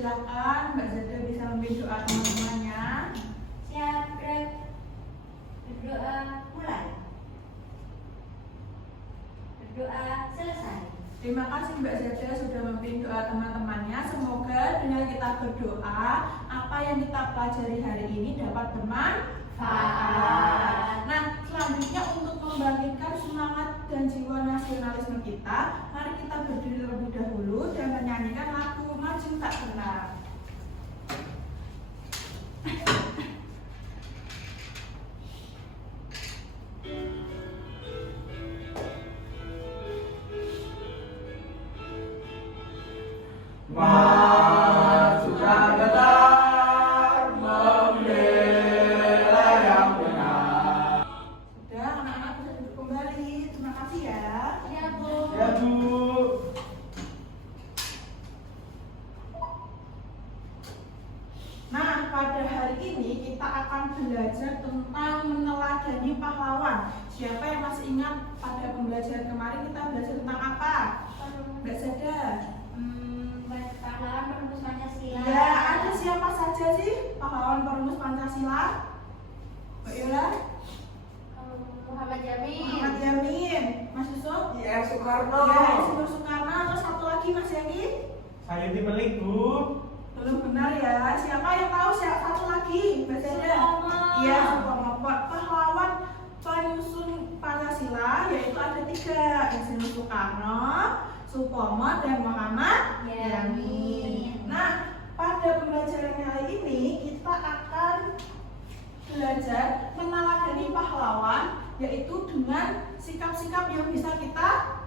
Silakan Mbak Zada bisa memimpin doa teman-temannya. Siap, berdoa mulai. Berdoa selesai. Terima kasih Mbak Zada sudah memimpin doa teman-temannya. Semoga dengan kita berdoa, apa yang kita pelajari hari ini dapat bermanfaat. Nah, selanjutnya untuk membangkitkan semangat dan jiwa nasionalisme kita, mari kita berdiri terlebih dahulu dan menyanyikan lagu Maju Tak Kenal. Maju tak gentar membela yang benar. Sudah, anak-anak bisa duduk kembali. Terima kasih ya. Ya, Bu. Ya Bu. Nah, pada hari ini kita akan belajar tentang meneladani pahlawan. Siapa yang masih ingat pada pembelajaran kemarin kita belajar tentang apa? Mbak Zada? Pahlawan perumus Pancasila. Ya, ada siapa saja sih pahlawan perumus Pancasila? Mbak Yola? Muhammad Yamin. Muhammad Yamin. Mas Yusuf? Ya Soekarno. Ya, Insinyur Soekarno. Terus satu lagi Mas Yaki? Saya Timelik Bu. Belum benar ya. Siapa yang tahu siapa satu lagi? Mbak Zada? Soekarno. Iya, Soekarno. Pahlawan penyusun Pancasila yaitu ada 3, Insinyur Soekarno, Supomo, dan Muhammad Yamin. Nah, pada pembelajaran kali ini kita akan belajar meneladani pahlawan, yaitu dengan sikap-sikap yang bisa kita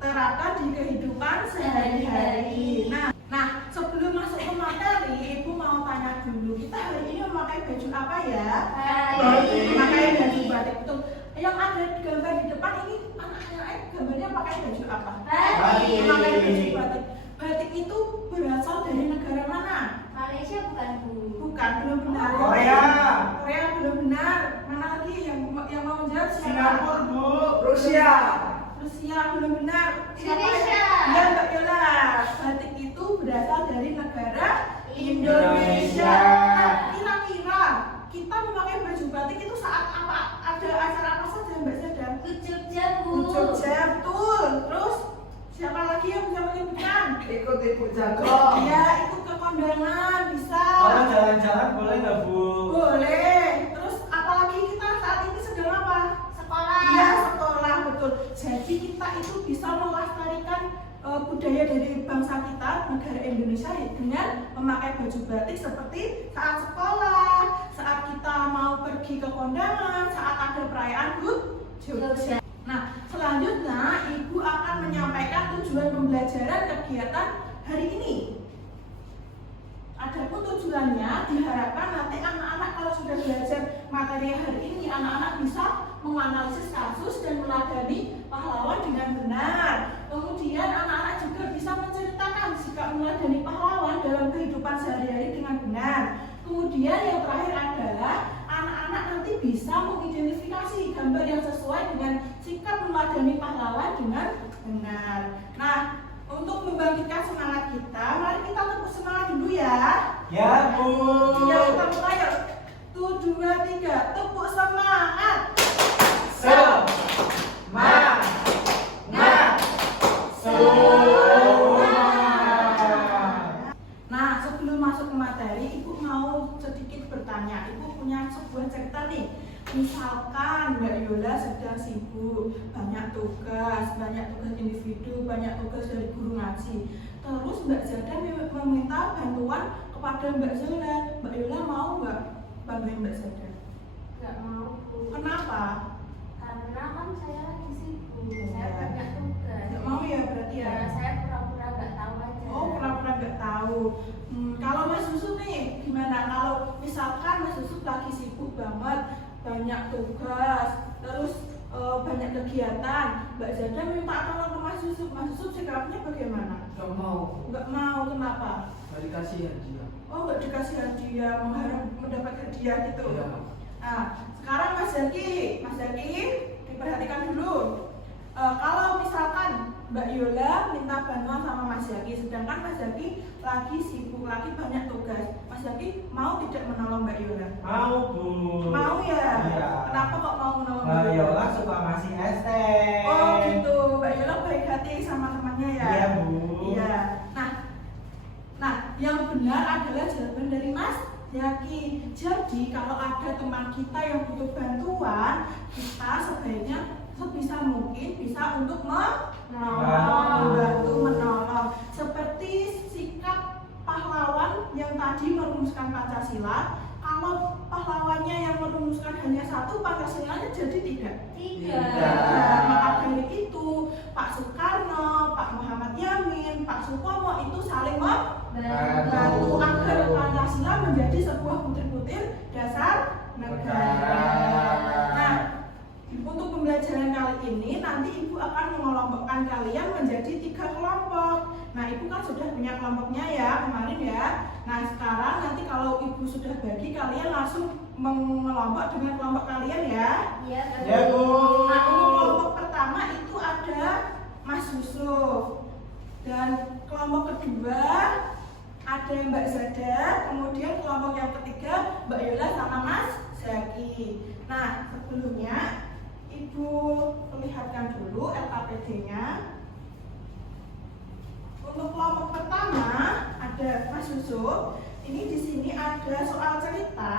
terapkan di kehidupan sehari-hari. Nah, sebelum masuk ke materi, Ibu mau tanya dulu, kita hari ini memakai baju apa ya? Batik. Memakai baju batik, betul. Yang ada gambar di depan ini anak-anak gambarnya pakai baju apa? Batik. Memakai baju batik. Batik itu berasal dari negara mana? Malaysia bukan, Bu? Bukan, belum benar. Korea. Korea belum benar. Mana lagi yang mau menjawab? Siapa? Singapura Bu. Rusia. Rusia belum benar. Siapa? Indonesia. Ya, Mbak Yola. Batik itu berasal dari negara Indonesia. Indonesia. Nah, kira-kira kita memakai baju batik itu saat apa? Ada acara apa saja Mbak Zada? Ke Jogja, Bu. Di Jogja, betul. Terus siapa lagi yang bisa menyebutkan? Ikut jago. Ya, ikut ke kondangan bisa. Kalau jalan-jalan boleh nggak Bu? Boleh. Terus apalagi kita saat ini sedang apa? Sekolah. Iya, sekolah, betul. Jadi kita itu bisa melestarikan budaya dari bangsa kita, negara Indonesia, dengan memakai baju batik seperti saat sekolah, saat kita mau pergi ke kondangan, saat ada perayaan HUT Jogja. Nah, selanjutnya Ibu akan menyampaikan tujuan pembelajaran kegiatan hari ini. Adapun tujuannya diharapkan nanti anak-anak kalau sudah belajar materi hari ini, anak-anak bisa menganalisis kasus dan meneladani pahlawan dengan benar. Kemudian anak-anak juga bisa menceritakan sikap meneladani pahlawan dalam kehidupan sehari-hari dengan benar. Kemudian yang terakhir adalah anak-anak nanti bisa mengidentifikasi gambar yang sesuai dengan sikap meneladani pahlawan dengan benar. Nah, untuk membangkitkan semangat kita, mari kita tepuk semangat dulu ya. Ya Bu. Ya, kita mulai yuk. 1, 2, 3, tepuk semangat. Semangat. Nah, sebelum masuk ke materi, Ibu mau sedikit bertanya. Ibu punya sebuah cerita nih. Misalkan Mbak Yola sedang sibuk, banyak tugas individu, banyak tugas dari guru ngaji. Terus Mbak Zada meminta bantuan kepada Mbak Zola. Mbak Yola mau nggak bantuin Mbak Zada? Nggak mau, Bu. Kenapa? Karena kan saya lagi sibuk. Ya. Saya banyak tugas. Nggak mau ya berarti ya? Ya, saya pura-pura nggak tahu aja. Oh, pura-pura nggak tahu. Kalau Mas Yusuf nih, gimana? Kalau misalkan Mas Yusuf lagi sibuk banget, banyak tugas, terus banyak kegiatan, Mbak Zada minta tolong ke Mas Yusuf. Mas Yusuf sikapnya bagaimana? Nggak mau. Nggak mau, kenapa? Nggak dikasih hadiah. Oh, nggak dikasih hadiah, mengharap mendapat hadiah gitu. Iya. Nah, sekarang Mas Zaki diperhatikan dulu. Kalau misalkan Mbak Yola minta bantuan sama Mas Zaki, sedangkan Mas Zaki lagi sibuk, lagi banyak tugas. Mas Zaki mau tidak menolong Mbak Yola? Mau Bu. Mau ya? Iya. Kenapa kok mau menolong Mbak Mbak Yola? Yola suka ngasih es teh. Oh gitu, Mbak Yola baik hati sama temannya ya? Iya Bu. Iya. Nah, yang benar adalah jawaban dari Mas Zaki. Jadi kalau ada teman kita yang butuh bantuan, kita sebaiknya sebisa mungkin bisa untuk membantu menolong. Seperti sikap pahlawan yang tadi merumuskan Pancasila. Kalau pahlawannya yang merumuskan hanya satu, Pancasilanya jadi tiga. Tidak. Maka dari itu Pak Soekarno, Pak Muhammad Yamin, Pak Supomo itu saling membantu agar Pancasila menjadi sebuah butir-butir dasar negara. Nah, untuk pembelajaran kali ini nanti Ibu akan mengelompokkan kalian menjadi 3 kelompok. Nah, Ibu kan sudah punya kelompoknya ya kemarin ya. Nah, sekarang nanti kalau Ibu sudah bagi, kalian langsung mengelompok dengan kelompok kalian ya. Iya, Ya Bu. Nah, untuk kelompok pertama itu ada Mas Yusuf. Dan kelompok kedua ada Mbak Zada. Kemudian kelompok yang ketiga Mbak Yola sama Mas Zaki. Nah, sebelumnya Ibu perlihatkan dulu LKPD-nya. Untuk kelompok pertama ada Mas Yusuf. Ini di sini ada soal cerita.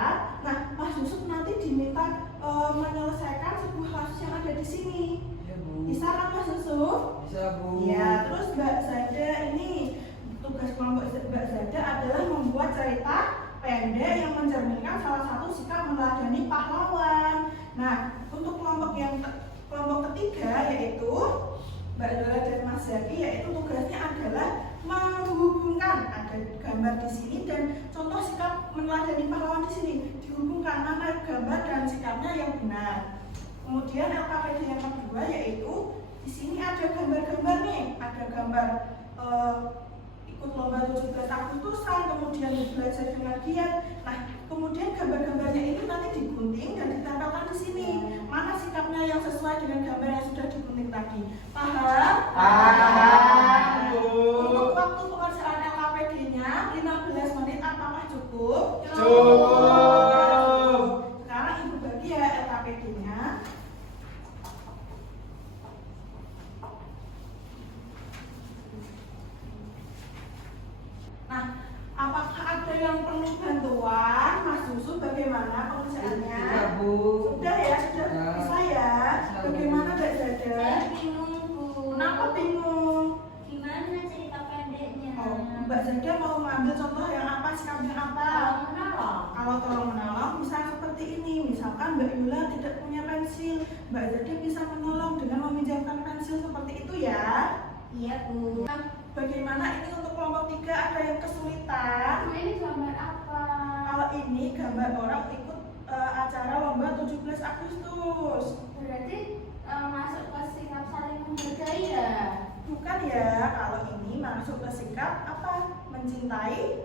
Nah, Mas Yusuf nanti diminta menyelesaikan sebuah kasus yang ada di sini. Iya Bu. Bisa kan Mas Yusuf? Bisa Bu. Ya, terus Mbak Zada ini tugas kelompok Mbak Zada adalah membuat cerita pendek yang mencerminkan salah satu sikap meneladani pahlawan. Nah, untuk kelompok ketiga yaitu Mbak Yola dan Mas Zaki, yaitu tugasnya adalah menghubungkan, ada gambar di sini dan contoh sikap meneladani pahlawan di sini, dihubungkan mana gambar dan sikapnya yang benar. Kemudian LKPD yang kedua yaitu di sini ada gambar-gambar nih, ada gambar ikut lomba 17 Agustusan, kemudian belajar dengan giat. Nah, kemudian gambar-gambarnya ini nanti digunting dan ditempelkan di sini. Mana sikapnya yang sesuai dengan gambar yang sudah digunting tadi? Paham? Paham, Bu. Untuk waktu pengerjaan LKPD-nya 15 menit apakah cukup? Cukup. Sekarang Ibu bagi ya LKPD-nya. Nah, apakah ada yang perlu bantuan? Mas Yusuf bagaimana pengerjaannya? Iya Bu. Sudah ya, sudah Ya. bisa ya. Bisa, Bu. Bagaimana Mbak Zada? Saya bingung, Bu. Kenapa bingung? Gimana cerita pendeknya? Oh, Mbak Zada mau mengambil contoh yang apa, sikapnya apa? Kalau menolong. Kalau tolong menolong bisa seperti ini. Misalkan Mbak Yola tidak punya pensil, Mbak Zada bisa menolong dengan meminjamkan pensil seperti itu ya. Iya, Bu. Nah, bagaimana ini untuk kelompok 3 ada yang kesulitan? Nah, ini gambar apa? Kalau ini gambar orang ikut acara lomba 17 Agustus. Berarti masuk ke sikap saling menghargai ya? Bukan ya, kalau ini masuk ke sikap apa? Mencintai?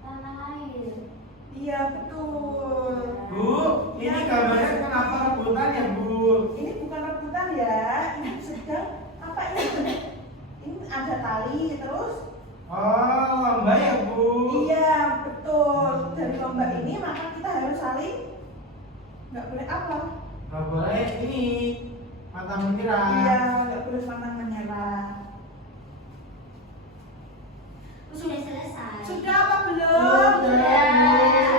Tanah air. Iya, betul. Bu, ini Ya, gambarnya kenapa rebutan ya Bu? Ini bukan rebutan ya, ini sedang apa ini? Ini ada tali terus. Oh, lomba ya Bu. Iya, betul. Dari lomba ini maka kita harus saling nggak boleh apa? Nggak boleh ini mata menyerah. Iya, nggak boleh pantang menyerah. Sudah selesai. Sudah apa belum? Sudah.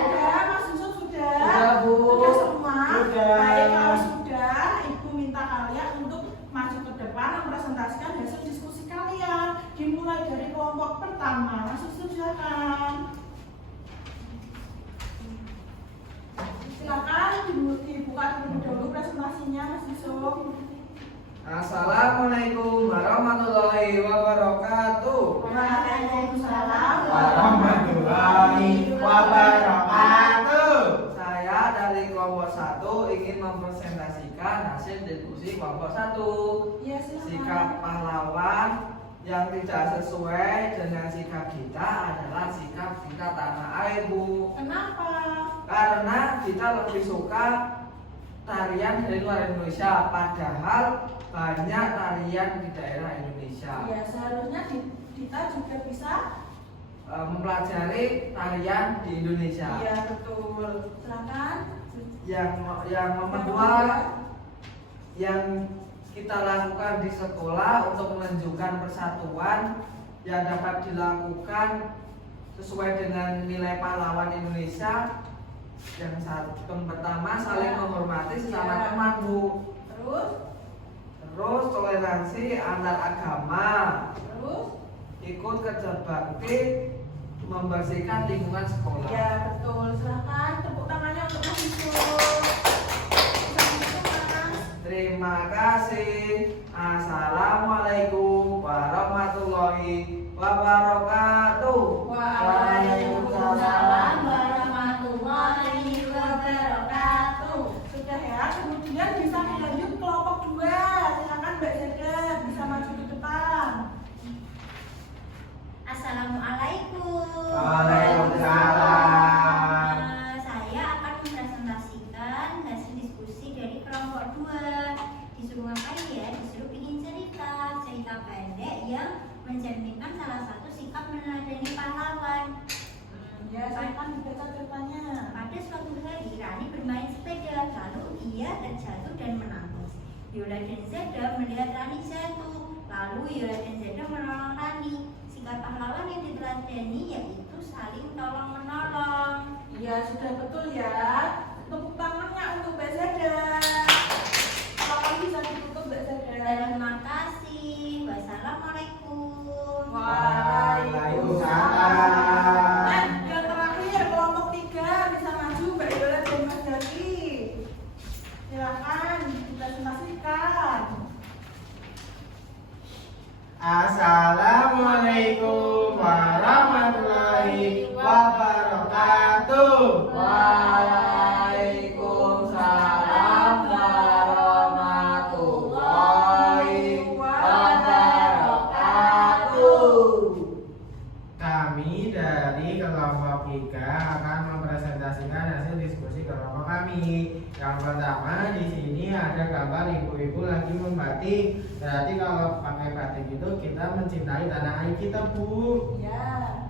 Sudah, Mas Yusuf sudah. Sudah, Bu. Sudah semua. Sudah. Baik, kalau sudah, Ibu minta kalian untuk maju ke depan mempresentasikan hasil diskusi kalian. Dimulai dari kelompok pertama. Mas Yusuf silakan. Silakan dibuka terlebih dahulu presentasinya, Mas Yusuf. Assalamualaikum warahmatullahi wabarakatuh. Waalaikumsalam Warahmatullahi wabarakatuh. Saya dari kelompok 1 ingin mempresentasikan hasil diskusi kelompok 1. Iya, silakan. Sikap pahlawan yang tidak sesuai dengan sikap kita adalah sikap kita tanah air, Bu. Kenapa? Karena kita lebih suka tarian dari luar Indonesia, padahal banyak tarian di daerah Indonesia. Ya, seharusnya kita juga bisa. Mempelajari tarian di Indonesia. Iya, betul. Silakan. Yang nomor 2 yang kita lakukan di sekolah untuk menunjukkan persatuan yang dapat dilakukan sesuai dengan nilai pahlawan Indonesia. Yang pertama saling menghormati sesama teman, Bu. Terus toleransi antar agama. Terus ikut kerja bakti membersihkan lingkungan sekolah. ya, betul. Silakan tepuk tangannya untuk Mas Yusuf. Terima kasih. Assalamualaikum warahmatullahi wabarakatuh. Waalaikumsalam warahmatullahi wabarakatuh. Sudah ya, kemudian bisa dilanjut kelompok 2. Silakan Mbak Zeda, bisa maju ke depan. Assalamualaikum. Waalaikumsalam. Saya akan mempresentasikan hasil diskusi dari kelompok 2. Disuruh ngapain ya? Disuruh bikin cerita pendek yang mencerminkan salah satu sikap meneladani pahlawan. Ya, silakan dibaca ceritanya. Pada suatu hari Rani bermain sepeda, lalu ia terjatuh dan menangis. Yola dan Zeda melihat Rani jatuh, lalu Yola dan Zeda menolong Rani. Sikap pahlawan yang diteladani yaitu saling tolong menolong. Ya, sudah betul ya. Tepuk tangannya untuk Mbak Zeda. Silakan bisa ditutup Mbak Zeda. Terima kasih. Wassalamualaikum. Waalaikumsalam. Nah, yang terakhir kelompok 3 bisa maju Mbak Yola dan Mas Dani. Silakan dipresentasikan. Assalamualaikum warahmatullahi wabarakatuh. Waalaikumsalam warahmatullahi wabarakatuh. Kami dari kelompok 3 akan mempresentasikan hasil diskusi kelompok kami. Yang pertama di sini ada gambar ibu-ibu lagi membatik. Berarti kalau pakai batik itu kita mencintai tanah air kita, Bu. Ya.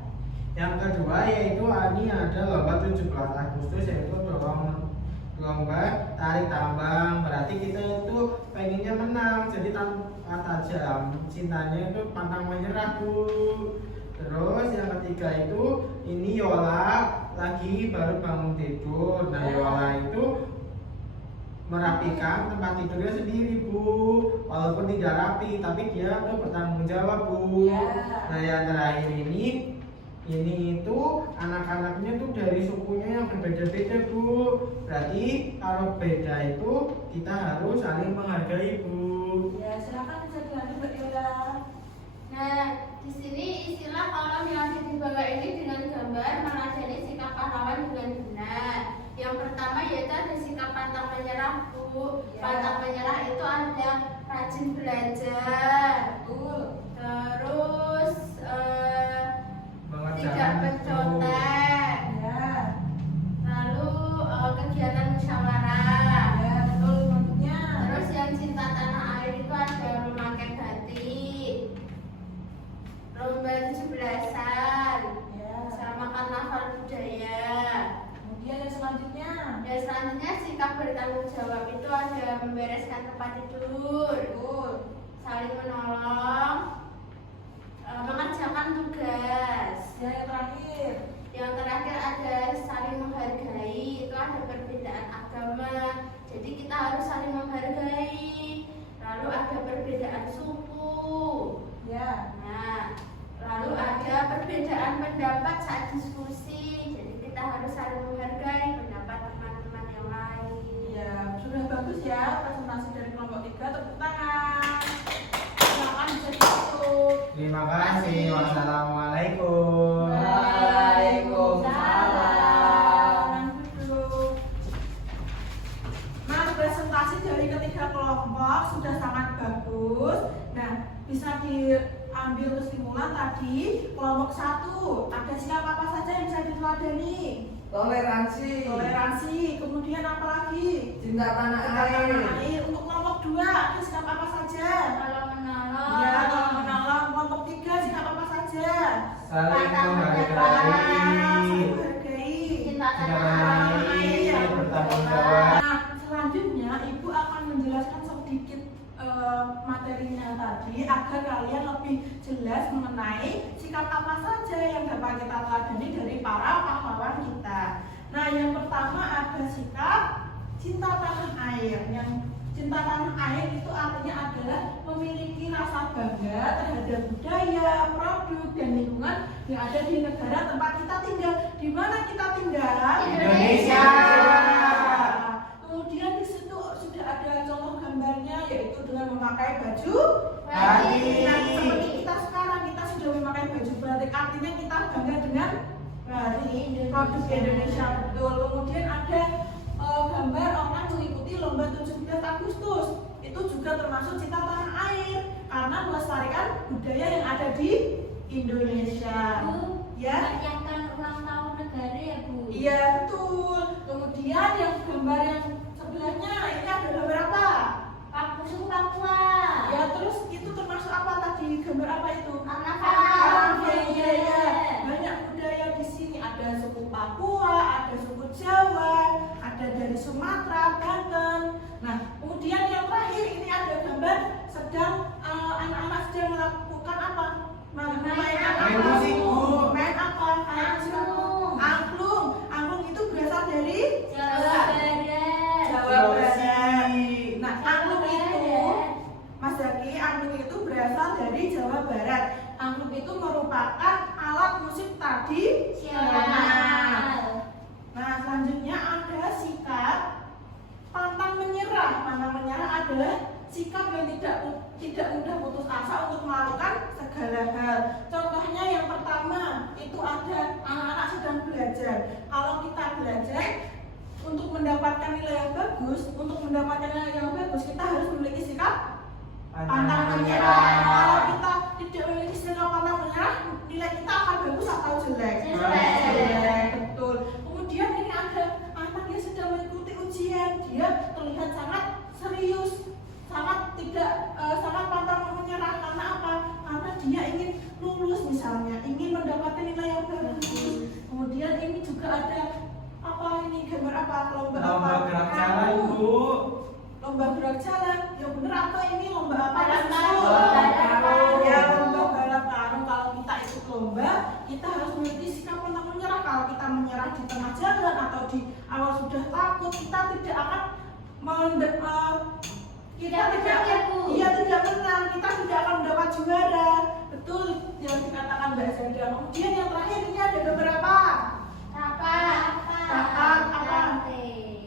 Yang kedua yaitu ini ada lomba 17 Agustus yaitu lomba tarik tambang. Berarti kita itu pengennya menang. Jadi tanpa tajam cintanya itu pantang menyerah, Bu. Terus yang ketiga itu ini Yola lagi baru bangun tidur. Nah, Yola itu merapikan tempat tidurnya sendiri, Bu. Walaupun tidak rapi, tapi dia tuh bertanggung jawab, Bu. Ya. Nah, yang terakhir ini itu anak-anaknya tuh dari sukunya yang berbeda-beda, Bu. Berarti kalau beda itu kita harus saling menghargai, Bu. Ya, silakan bisa dilanjut Mbak Yola. Nah, di sini istilah kolom yang di bawah ini dengan gambar meladani sikap pahlawan dengan benar. Yang pertama yaitu ada sikap pantang menyerah, Bu. Ya. Pantang menyerah itu ada rajin belajar. Terus tidak mencontek. Ya. Lalu kegiatan musyawarah. Ya, betul maksudnya. Terus yang cinta tanah air itu ada memakai batik, lomba 17-an, Ya. sama karnaval budaya. Kemudian yang selanjutnya. Dan selanjutnya sikap bertanggung jawab itu ada membereskan tempat tidur, Betul. saling menolong, mengerjakan tugas. Ya, yang terakhir. Yang terakhir ada saling menghargai, itu ada perbedaan agama. Jadi kita harus saling menghargai. Lalu ada perbedaan suku. Ya. Nah, lalu ada perbedaan pendapat saat diskusi. Jadi kita harus saling menghargai pendapat teman-teman yang lain. Ya, sudah bagus ya presentasi dari kelompok 3. Tepuk tangan. Silakan bisa ditutup. Terima kasih. Wassalamualaikum. Waalaikumsalam. Duduk. Nah, presentasi dari ketiga kelompok sudah sangat bagus. Nah, bisa diambil kesimpulan tadi. Kelompok 1 ada sikap apa saja yang bisa diteladani? Toleransi. Kemudian apa lagi? Cinta tanah Cinta air. tanah air. Untuk kelompok 2 ada sikap apa saja? saja? Tolong menolong. Iya, tolong menolong. Kelompok 3 sikap apa saja? Saling menghargai, Menghargai. Cinta tanah mencintai, air. bertanggung jawab. Nah, selanjutnya Ibu akan menjelaskan sedikit materinya tadi agar kalian lebih jelas mengenai sikap apa saja yang dapat kita teladani dari para pahlawan kita. Nah, yang pertama ada sikap cinta tanah air. Yang cinta tanah air itu artinya adalah memiliki rasa bangga terhadap budaya, produk, dan lingkungan yang ada di negara tempat kita tinggal. Di mana kita tinggal? Indonesia. Kemudian di situ sudah ada contoh gambarnya, yaitu dengan memakai baju batik. Nah, seperti kita sekarang, kita sudah memakai baju batik, artinya kita bangga dengan batik produk Indonesia, betul. Kemudian ada gambar orang mengikuti lomba 17 Agustus. Itu juga termasuk cinta tanah air karena melestarikan budaya yang ada di Indonesia. Bu, Ya. merayakan ulang tahun negara ya Bu? Iya, betul. Kemudian yang gambar yang sebelahnya ini ada gambar apa? Suku Papua. Ya, terus itu termasuk apa tadi? Gambar apa itu? Karnaval. Iya. Banyak budaya di sini. Ada suku Papua, ada suku Jawa, ada dari Sumatera, Banten. Nah, kemudian yang terakhir ini ada gambar sedang anak-anak sedang melakukan apa? Main apa? Main musik, Bu. Main apa? Angklung. Angklung. Angklung itu berasal dari Jawa Barat. Jawa Barat. Nah, angklung itu, Barat. Mas Zaki, angklung itu berasal dari Jawa Barat. Angklung itu merupakan alat musik tradisional. Nah, selanjutnya ada sikap pantang menyerah. Pantang menyerah adalah sikap yang tidak mudah putus asa untuk melakukan segala hal. Contohnya yang pertama itu ada anak-anak sedang belajar. Kalau kita belajar untuk mendapatkan nilai yang bagus, kita harus memiliki sikap pantang menyerah. Kalau kita tidak memiliki sikap pantang menyerah, nilai kita akan bagus atau jelek? Jelek. Betul. Kemudian ini ada anak yang sedang mengikuti ujian, dia terlihat sangat serius, sangat pantang menyerah. Karena apa? Karena dia ingin lulus misalnya, ingin mendapatkan nilai yang bagus. Kemudian ini juga ada apa ini gambar apa? Lomba Gerak jalan, Bu. Lomba gerak jalan. Ya bener, atau ini lomba apa? Balap Karung. karung. Ya, lomba balap karung. Kalau kita ikut lomba, kita harus memiliki sikap pantang menyerah. Kalau kita menyerah di tengah jalan atau di awal sudah takut, kita tidak akan tidak menang, kita tidak akan mendapat juara. Betul yang dikatakan Mbak Zanda. Kemudian yang terakhir ini ada beberapa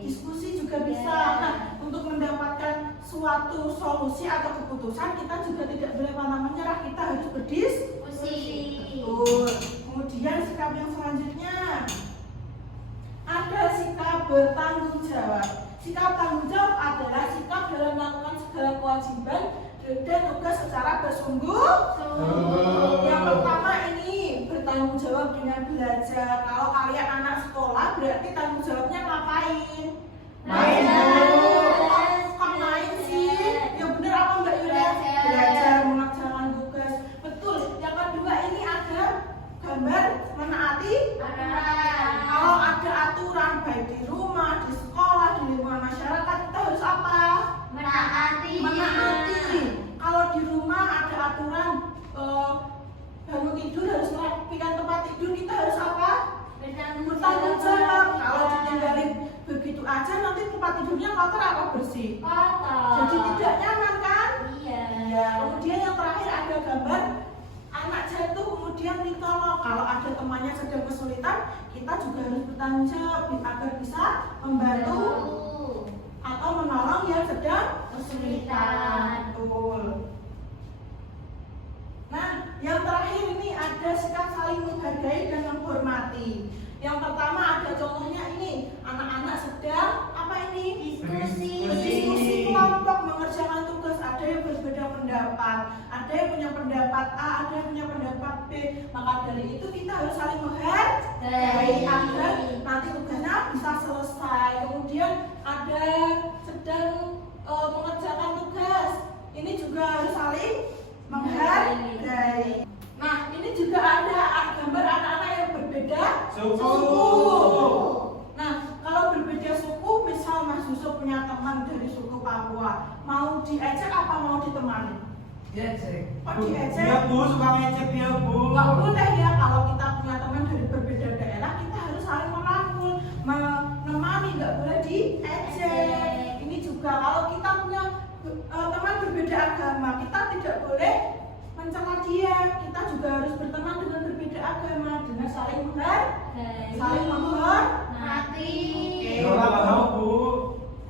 diskusi juga bisa. Nah, untuk mendapatkan suatu solusi atau keputusan, kita juga tidak boleh pantang menyerah, kita harus berdiskusi. Betul. Kemudian sikap yang selanjutnya ada sikap bertanggung jawab. Sikap tanggung jawab adalah sikap dalam melakukan segala kewajiban dan tugas secara bersungguh-sungguh. Yang pertama ini bertanggung jawab dengan belajar. Kalau kalian anak sekolah, berarti tanggung jawabnya ngapain? Main. Kok main sih? Ya bener apa Mbak Yulia? Belajar, mengerjakan tugas. Betul. Yang kedua ini ada gambar menaati aturan. Kalau ada aturan baik di rumah, di sekolah, di lingkungan masyarakat, kita harus apa? Menaati. Kalau di rumah ada aturan bangun tidur harus merapikan tempat tidur, kita harus apa? Bertanggung jawab. Kalau ditinggalin begitu aja, nanti tempat tidurnya kotor atau bersih? Jadi tidak nyaman kan? Iya. Kemudian yang terakhir ada gambar anak jatuh kemudian ditolong. Kalau ada temannya sedang kesulitan, kita juga harus bertanggung jawab agar bisa membantu atau menolong yang sedang kesulitan. Betul. Nah, yang terakhir ini ada sikap saling menghargai dan menghormati. Yang pertama ada contohnya ini, anak-anak sedang apa ini? Diskusi kelompok mengerjakan tugas. Ada yang berbeda pendapat, ada yang punya pendapat A, ada yang punya pendapat B. Maka dari itu kita harus saling menghargai agar nanti tugasnya bisa selesai. Kemudian ada sedang mengerjakan tugas. Ini juga harus saling menghargai. Nah, ini juga ada gambar anak-anak yang berbeda Suku. Nah, kalau berbeda suku, misal Mas Yusuf punya teman dari suku Papua, mau diajak apa mau ditemani? Ya, cek. Oh, diajak? Iya Bu, suka ngecek dia Bu. Nggak boleh ya, kalau kita punya teman dari berbeda daerah, kita harus saling merangkul, menemani, nggak boleh diejek. Ini juga kalau kita punya teman berbeda agama, kita tidak boleh mencela dia. Kita juga harus berteman dengan berbeda agama dengan saling menghormati. Oke. Yola mau Bu.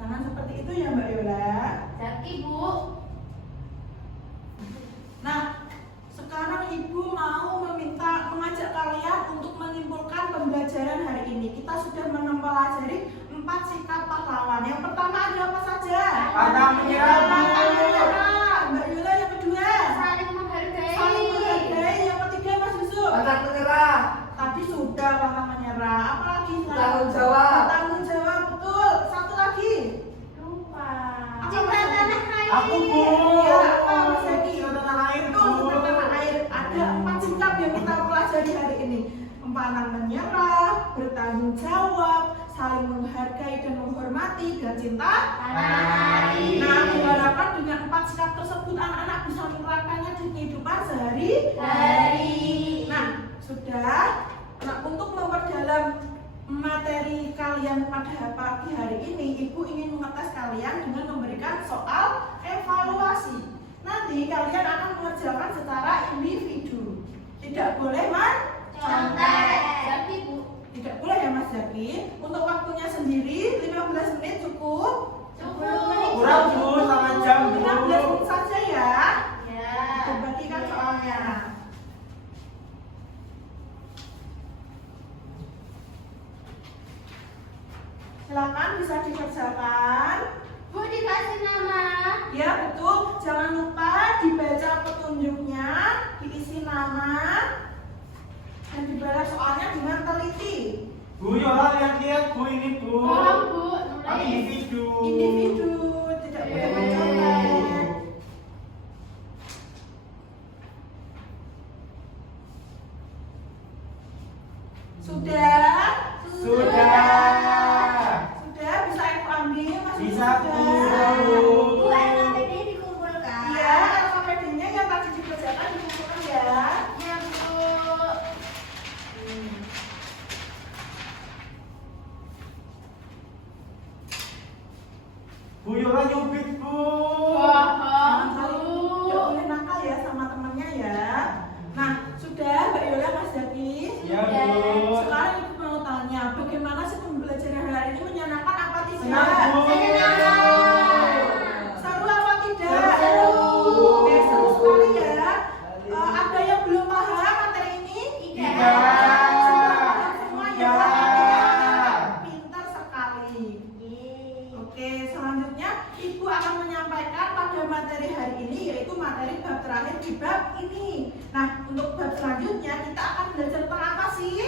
Jangan seperti itu ya Mbak Yola. Zaki Bu. Nah, sekarang Ibu mau mengajak kalian untuk menyimpulkan pembelajaran hari ini. Kita sudah mempelajari 4 sikap pahlawan. Yang pertama ada apa saja? Pantang menyerah, Bu. Pantang menyerah. Mbak Yola yang kedua? Saling menghargai. Saling menghargai. Yang ketiga Mas Yusuf? Pantang menyerah. Tadi sudah pantang menyerah. Apa lagi? Tanggung jawab. Tanggung jawab, betul. Satu lagi. Lupa. Apa, Cinta Mas? tanah air. Aku Bu. Iya, apa Mas Zaki? Cinta tanah air Bu. Betul, cinta tanah air. Ada 4 sikap yang kita pelajari hari ini. Pantang menyerah, bertanggung jawab, saling menghargai dan menghormati, dan cinta Tanah air. Nah, diharapkan dengan 4 sikap tersebut anak-anak bisa menerapkannya di kehidupan sehari-hari. Nah, sudah. Nah, untuk memperdalam materi kalian pada pagi hari ini, Ibu ingin mengetes kalian dengan memberikan soal evaluasi. Nanti kalian akan mengerjakan secara individu. Tidak boleh Contek. Zaki Bu. Tidak boleh ya Mas Zaki. Untuk waktunya sendiri 15 menit cukup. Kurang Bu, sama jam Bu. 15 menit saja ya. Ya. Dibagikan soalnya. Silakan bisa dikerjakan. Bu dikasih nama. Ya betul. Jangan lupa dibaca petunjuknya, diisi nama, dan dibalas soalnya dengan teliti. Bu Yola lihat-lihat Bu, ini Bu. Tolong Bu, Kami nulis. individu. Individu tidak boleh mencontek. Sudah? Sudah. Sudah bisa Ibu ambil? Masih Bisa, Bu. Bu, LKPD dikumpulkan. Iya, LKPD-nya yang tadi dikerjakan dikumpulkan ya. Ya Bu. Bu Yola nyubit Bu. Jangan saling nggak boleh nakal ya sama temannya ya. Nah, sudah Mbak Yola, Mas Zaki? Ya Bu. Sekarang Ibu mau tanya, bagaimana sih pembelajaran hari ini menyenangkan apa tidak? Senang Bu. Seru apa tidak? Seru. Oke, seru sekali ya. Ada yang belum paham materi ini? Tidak. Sudah paham semua ya? Tidak. Pintar sekali. Yeay. Oke, selanjutnya Ibu akan menyampaikan pada materi hari ini, yaitu materi bab terakhir di bab ini. Nah, untuk bab selanjutnya kita akan belajar tentang apa sih?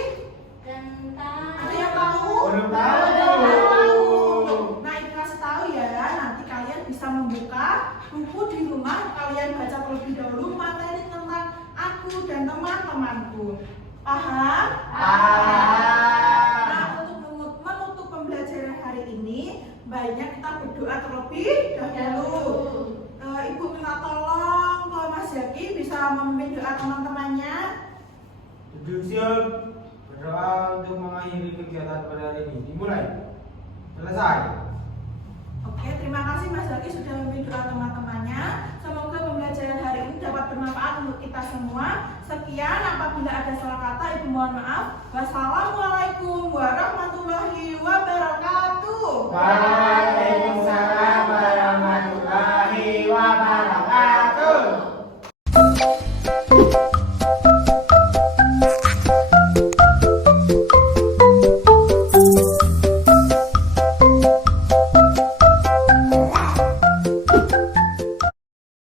Tentang. Ada yang tahu? Belum tahu. Belum tahu. Nah, Ibu kasih tahu ya, nanti kalian bisa membuka buku di rumah, kalian baca terlebih dahulu materi tentang aku dan teman-temanku. Paham? Paham. Nah, untuk menutup pembelajaran hari ini, baiknya kita berdoa terlebih dahulu. Ibu minta tolong ke Mas Zaki bisa memimpin doa teman-temannya. Duduk siap. Berdoa untuk mengakhiri kegiatan pada hari ini. Dimulai. Selesai. Oke, terima kasih Mas Zaki sudah memimpin doa teman-temannya. Semoga pembelajaran hari ini dapat bermanfaat untuk kita semua. Sekian, apabila ada salah kata Ibu mohon maaf. Wassalamualaikum warahmatullahi wabarakatuh. Waalaikumsalam.